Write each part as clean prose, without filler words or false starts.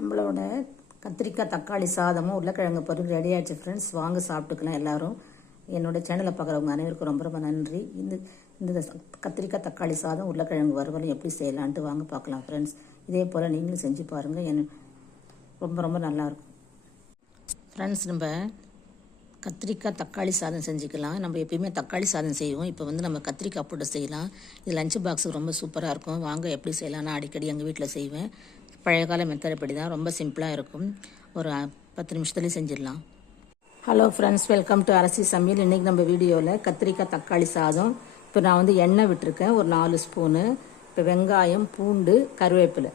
நம்மளோட கத்திரிக்காய் தக்காளி சாதமும் உருளைக்கிழங்கு பொரியல் ரெடி ஆகிடுச்சு ஃப்ரெண்ட்ஸ். வாங்க சாப்பிட்டுக்கலாம் எல்லோரும். என்னோடய சேனலை பார்க்குறவங்க அனைவருக்கும் ரொம்ப ரொம்ப நன்றி. இந்த கத்திரிக்காய் தக்காளி சாதம் உருளைக்கிழங்கு வறுவலும் எப்படி செய்யலான்ட்டு வாங்க பார்க்கலாம் ஃப்ரெண்ட்ஸ். இதே போல் நீங்களும் செஞ்சு பாருங்கள், ரொம்ப ரொம்ப நல்லாயிருக்கும் ஃப்ரெண்ட்ஸ். நம்ம கத்திரிக்காய் தக்காளி சாதம் செஞ்சுக்கலாம். நம்ம எப்பயுமே தக்காளி சாதம் செய்வோம். இப்போ நம்ம கத்திரிக்காய் போட்டு செய்யலாம். இது லஞ்ச் பாக்ஸுக்கு ரொம்ப சூப்பராக இருக்கும். வாங்க எப்படி செய்யலாம். நான் அடிக்கடி எங்கள் வீட்டில் செய்வேன். பழைய கால மெத்தடப்படி தான், ரொம்ப சிம்பிளாக இருக்கும். ஒரு 10 நிமிஷத்துலேயும் செஞ்சிடலாம். ஹலோ ஃப்ரெண்ட்ஸ், வெல்கம் டு அரசி சமையல். இன்றைக்கி நம்ம வீடியோவில் கத்திரிக்காய் தக்காளி சாதம். இப்போ நான் எண்ணெய் விட்டுருக்கேன் ஒரு 4 ஸ்பூனு. இப்போ வெங்காயம், பூண்டு, கருவேப்பிலை,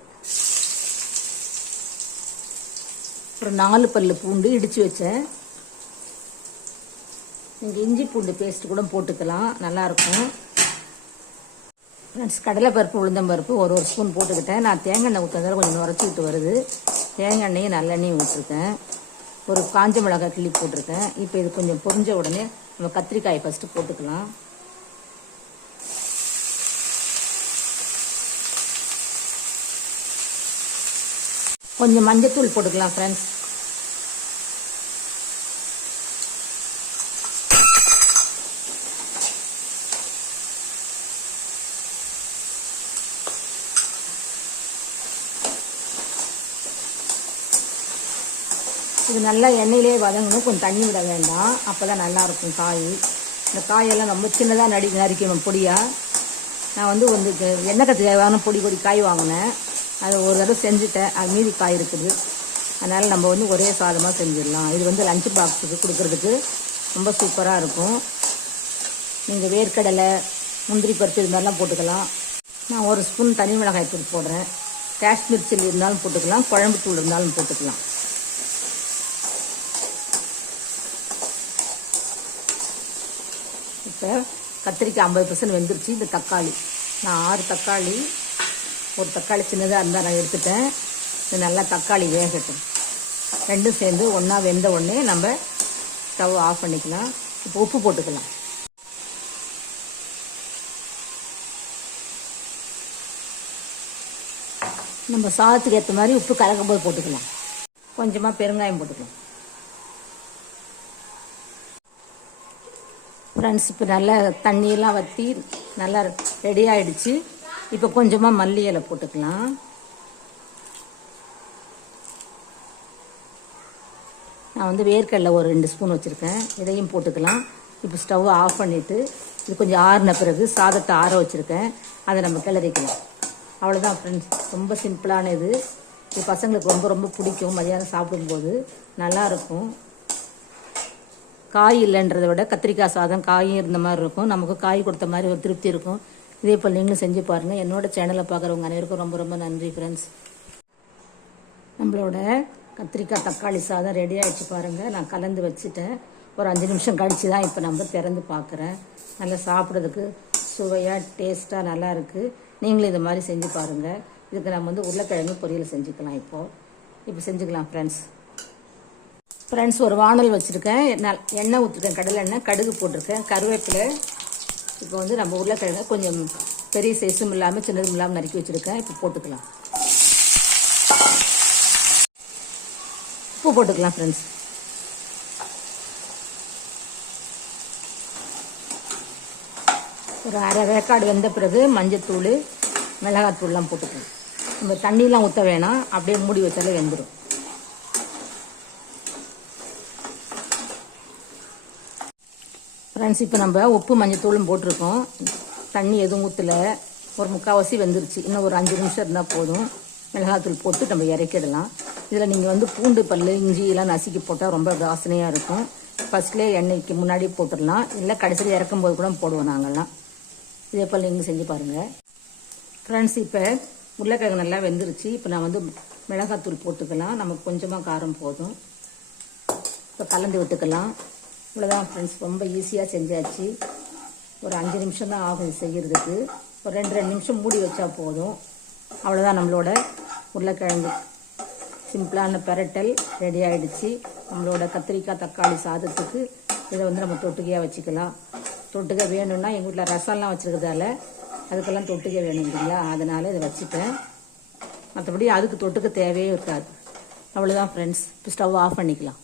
ஒரு 4 பல்லு பூண்டு இடித்து வச்சேன். நீங்கள் இஞ்சி பூண்டு பேஸ்ட் கூட போட்டுக்கலாம், நல்லாயிருக்கும் ஃப்ரெண்ட்ஸ். கடலைப்பருப்பு, உளுந்தம்பருப்பு ஒரு ஸ்பூன் போட்டுக்கிட்டேன். நான் தேங்காய் எண்ணெய் ஊற்றுறதால கொஞ்சம் நுரைச்சிக்கிட்டு வருது. தேங்காய் எண்ணெயும் நல்லெண்ணெயும் ஊற்றிருக்கேன். ஒரு காஞ்ச மிளகாய் கிள்ளி போட்டிருக்கேன். இப்போ இது கொஞ்சம் பொரிஞ்ச உடனே நம்ம கத்திரிக்காயை ஃபஸ்ட்டு போட்டுக்கலாம். கொஞ்சம் மஞ்சத்தூள் போட்டுக்கலாம் ஃப்ரெண்ட்ஸ். இது நல்லா எண்ணெயிலே வதங்கணும், கொஞ்சம் தண்ணி விட வேண்டாம், அப்போ தான் நல்லாயிருக்கும் காய். இந்த காயெல்லாம் ரொம்ப சின்னதாக நறுக்கணும் பொடியாக. நான் எண்ணெய் கத்திரிக்காய் பொடி காய் வாங்கினேன். அது ஒரு தடவை செஞ்சுட்டேன், அது மீதி காய் இருக்குது. அதனால் நம்ம ஒரே சாதமாக செஞ்சிடலாம். இது லஞ்ச் பாக்ஸுக்கு கொடுக்குறதுக்கு ரொம்ப சூப்பராக இருக்கும். நீங்கள் வேர்க்கடலை, முந்திரி பருப்பு இது மாதிரிலாம் போட்டுக்கலாம். நான் ஒரு ஸ்பூன் தனி மிளகாய் தூள் போடுறேன். காஷ்மீர் சில்லி இருந்தாலும் போட்டுக்கலாம், குழம்பு தூள் இருந்தாலும் போட்டுக்கலாம். இப்போ கத்திரிக்காய் 50% வெந்துருச்சு. இந்த தக்காளி நான் 6 தக்காளி, ஒரு தக்காளி சின்னதாக இருந்தால் நான் எடுத்துட்டேன். இது நல்லா தக்காளி வேகட்டும். ரெண்டும் சேர்ந்து ஒன்றா வெந்த உடனே நம்ம ஸ்டவ் ஆஃப் பண்ணிக்கலாம். இப்போ உப்பு போட்டுக்கலாம். நம்ம சாதத்துக்கு ஏற்ற மாதிரி உப்பு கலக்கும் போது போட்டுக்கலாம். கொஞ்சமாக பெருங்காயம் போட்டுக்கலாம் ஃப்ரெண்ட்ஸ். இப்போ நல்லா தண்ணியெல்லாம் வற்றி நல்லா ரெடி ஆகிடுச்சு. இப்போ கொஞ்சமாக மல்லி இலை போட்டுக்கலாம். நான் வேர்க்கடலை ஒரு 2 ஸ்பூன் வச்சுருக்கேன், இதையும் போட்டுக்கலாம். இப்போ ஸ்டவ் ஆஃப் பண்ணிவிட்டு இது கொஞ்சம் ஆறின பிறகு சாதத்தை ஆற வச்சுருக்கேன், அதை நம்ம கிளறிக்கலாம். அவ்வளோதான் ஃப்ரெண்ட்ஸ், ரொம்ப சிம்பிளான இது பசங்களுக்கு ரொம்ப ரொம்ப பிடிக்கும். மதியானம் சாப்பிடும்போது நல்லாயிருக்கும். காய் இல்லைன்றதை விட கத்திரிக்காய் சாதம் காயும் இருந்த மாதிரி இருக்கும். நமக்கு காய் கொடுத்த மாதிரி ஒரு திருப்தி இருக்கும். இதே போல் நீங்களும் செஞ்சு பாருங்கள். என்னோட சேனலை பார்க்குறவங்க அனைவருக்கும் ரொம்ப ரொம்ப நன்றி ஃப்ரெண்ட்ஸ். நம்மளோட கத்திரிக்காய் தக்காளி சாதம் ரெடி ஆகிடுச்சு பாருங்கள். நான் கலந்து வச்சுட்டேன். ஒரு 5 நிமிஷம் கழித்து தான் இப்போ நம்ம திறந்து பார்க்குறேன். நல்லா சாப்பிட்றதுக்கு சுவையாக டேஸ்ட்டாக நல்லா இருக்குது. நீங்களும் இது மாதிரி செஞ்சு பாருங்கள். இதுக்கு நம்ம உருளைக்கிழங்கு பொரியல் செஞ்சுக்கலாம். இப்போ செஞ்சுக்கலாம் ஃப்ரெண்ட்ஸ். ஒரு வானல் வச்சுருக்கேன், எண்ணெய் ஊற்றிருக்கேன், கடலை எண்ணெய், கடுகு போட்டிருக்கேன், கருவேப்பிலை. இப்போ நம்ம உருளைக்கிழங்கு கொஞ்சம் பெரிய சைஸும் இல்லாமல் சின்னதும் இல்லாமல் நறுக்கி வச்சுருக்கேன். இப்போ போட்டுக்கலாம். உப்பு போட்டுக்கலாம் ஃப்ரெண்ட்ஸ். ஒரு அரை வேக்காடு வெந்த பிறகு மஞ்சத்தூள், மிளகாத்தூள்லாம் போட்டுக்கலாம். நம்ம தண்ணியெலாம் ஊற்ற வேணாம், அப்படியே மூடி வச்சாலே வெந்துடும். ஃப்ரெண்ட்ஸ், இப்போ நம்ம உப்பு மஞ்சத்தூளும் போட்டிருக்கோம், தண்ணி எதுவும் ஊற்றலை. ஒரு 3/4 வெந்துருச்சு. இன்னும் ஒரு 5 நிமிஷம் இருந்தால் போதும். மிளகாத்தூள் போட்டு நம்ம இறக்கிடலாம். இதில் நீங்கள் பூண்டு பல், இஞ்சி எல்லாம் நசுக்கி போட்டால் ரொம்ப வாசனையாக இருக்கும். ஃபஸ்ட்லேயே எண்ணெய்க்கு முன்னாடி போட்டுடலாம், இல்லை கடைசியில் இறக்கும்போது கூட போடுவோம் நாங்கள்லாம். இதே போல் நீங்கள் செஞ்சு பாருங்கள் ஃப்ரெண்ட்ஸ். இப்போ உருளைக்கிழங்கு நல்லா வெந்துருச்சு. இப்போ நான் மிளகாத்தூள் போட்டுக்கலாம். நமக்கு கொஞ்சமாக காரம் போதும். இப்போ கலந்து விட்டுக்கலாம். இவ்வளோதான் ஃப்ரெண்ட்ஸ், ரொம்ப ஈஸியாக செஞ்சாச்சு. ஒரு 5 நிமிஷம் தான் ஆகும் செய்கிறதுக்கு. ஒரு 2 நிமிஷம் மூடி வச்சா போதும். அவ்வளோதான், நம்மளோட உருளைக்கிழங்கு சிம்பிளான பெரட்டல் ரெடி ஆகிடுச்சு. நம்மளோட கத்திரிக்காய் தக்காளி சாதத்துக்கு இதை நம்ம தொட்டுக்கையாக வச்சுக்கலாம். தொட்டுக்க வேணும்னா எங்கள் வீட்டில் ரசம்லாம் வச்சுருக்கிறதால அதுக்கெல்லாம் தொட்டுக்க வேணும் இல்லைங்களா, அதனால் இதை வச்சுட்டேன். மற்றபடி அதுக்கு தொட்டுக்க தேவையே இருக்காது. அவ்வளோதான் ஃப்ரெண்ட்ஸ். இப்போ ஸ்டவ் ஆஃப் பண்ணிக்கலாம்.